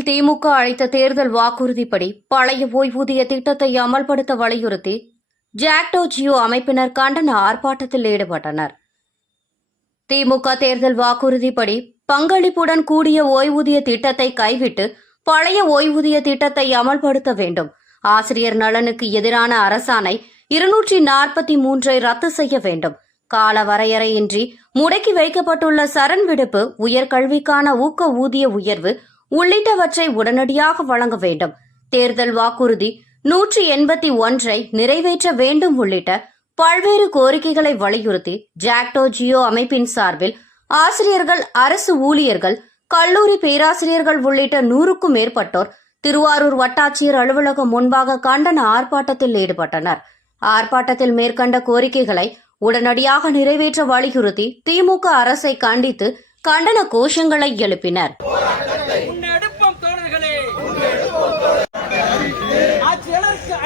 தமிழகத்தில் திமுக அளித்த தேர்தல் வாக்குறுதிப்படி பழைய ஓய்வூதிய திட்டத்தை அமல்படுத்த வலியுறுத்தி ஜாக்டோ ஜியோ அமைப்பினர் கண்டன ஆர்ப்பாட்டத்தில் ஈடுபட்டனர். திமுக தேர்தல் வாக்குறுதிப்படி பங்களிப்புடன் கூடிய ஓய்வூதிய திட்டத்தை கைவிட்டு பழைய ஓய்வூதிய திட்டத்தை அமல்படுத்த வேண்டும். ஆசிரியர் நலனுக்கு எதிரான அரசாணை இருநூற்றி நாற்பத்தி மூன்றை ரத்து செய்ய வேண்டும். கால வரையறையின்றி முடக்கி வைக்கப்பட்டுள்ள சரண் விடுப்பு உயர்கல்விக்கான ஊக்க ஊதிய உயர்வு உள்ளிட்டவற்றை உடனடியாக வழங்க வேண்டும். தேர்தல் வாக்குறுதி நூற்றி எண்பத்தி ஒன்றை நிறைவேற்ற வேண்டும் உள்ளிட்ட பல்வேறு கோரிக்கைகளை வலியுறுத்தி ஜாக்டோ ஜியோ அமைப்பின் சார்பில் ஆசிரியர்கள் அரசு ஊழியர்கள் கல்லூரி பேராசிரியர்கள் உள்ளிட்ட நூறுக்கும் மேற்பட்டோர் திருவாரூர் வட்டாட்சியர் அலுவலகம் முன்பாக கண்டன ஆர்ப்பாட்டத்தில் ஈடுபட்டனர். ஆர்ப்பாட்டத்தில் மேற்கண்ட கோரிக்கைகளை உடனடியாக நிறைவேற்ற வலியுறுத்தி திமுக அரசை கண்டித்து கண்டன கோஷங்களை எழுப்பினர்.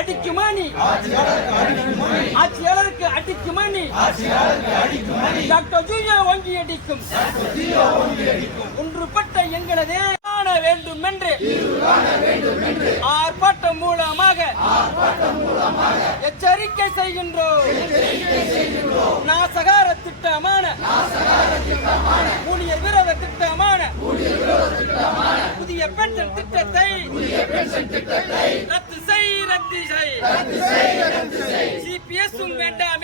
அடிக்குமா நீ ஆட்சியாளருக்கு அடிக்குமா நீ டாக்டர் ஜூயா வங்கி அடிக்கும். ஒன்றுபட்ட எங்களதே காண வேண்டும் என்று ஆர்ப்பாட்டம் மூலமாக எச்சரிக்கை செய்கின்றோம். நாசகார திட்டமான ஊழியர் விரோத திட்டமான புதிய பென்ஷன் திட்டத்தை Kristum Vendam